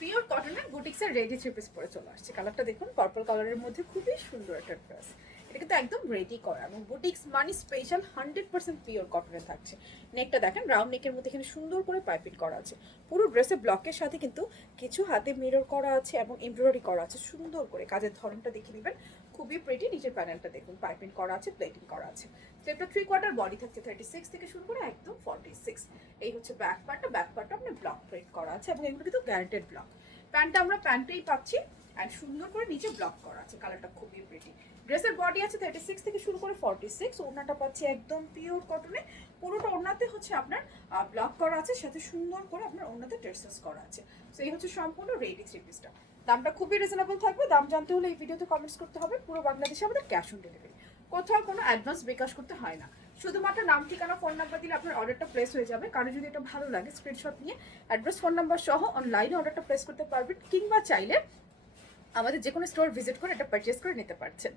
Pure কটনের বুটিক্সের ready three piece পরে চলে আসছে। কালারটা দেখুন, পার্পল কালারের মধ্যে খুবই সুন্দর একটা ড্রেস। এটা কিন্তু একদম রেডি করা এবং বুটিক্স মানি স্পেশাল 100% পিওর কটনে থাকছে। নেকটা দেখেন, রাউন্ড নেকের মধ্যে এখানে সুন্দর করে পাইপিং করা আছে। পুরো ড্রেসে ব্লকের সাথে কিন্তু কিছু হাতে মিরর করা আছে এবং এমব্রয়ডারি করা আছে সুন্দর করে। কাজের ধরনটা দেখে নেবেন, খুবই প্রিটি। নিচের প্যানেলটা দেখুন, পাইপিং করা আছে, প্লেটিং করা আছে। স্লিপটা 3/4 বডি থাকছে 36 থেকে শুরু করে একদম 46। এই হচ্ছে ব্যাক পার্টটা। ব্যাক পার্টটা আপনার ব্লক প্রিন্ট করা আছে এবং এগুলো কিন্তু গ্যারান্টেড ব্লক। প্যান্টটা আমরা প্যান্টেই পাচ্ছি অ্যান্ড সুন্দর করে নিচে ব্লক করা আছে। কালারটা খুবই প্রিটি। ড্রেসের বডি আছে 36 থেকে শুরু করে 46। ওড়নাটা পাচ্ছি একদম পিওর কটনে। পুরোটা ওড়নাতে হচ্ছে আপনার ব্লক করা আছে, সাথে সুন্দর করে আপনার ওড়নাতে টেক্সচার্স করা আছে। সো এই হচ্ছে সম্পূর্ণ রেডি থ্রি পিসটা। দামটা খুবই রিজনেবল থাকবে। দাম জানতে হলে এই ভিডিওতে কমেন্টস করতে হবে। পুরো বাংলাদেশে আমাদের ক্যাশ অন ডেলিভারি, কোথাও কোনো অ্যাডভান্স বিকাশ করতে হয় না। শুধুমাত্র নাম, ঠিকানা, ফোন নাম্বার দিলে আপনার অর্ডারটা প্লেস হয়ে যাবে। কারণ যদি এটা ভালো লাগে স্ক্রিনশট নিয়ে অ্যাড্রেস, ফোন নাম্বার সহ অনলাইনে অর্ডারটা প্লেস করতে পারবেন, কিংবা চাইলে আমাদের যে কোনো স্টোর ভিজিট করে এটা পারচেস করে নিতে পারছেন।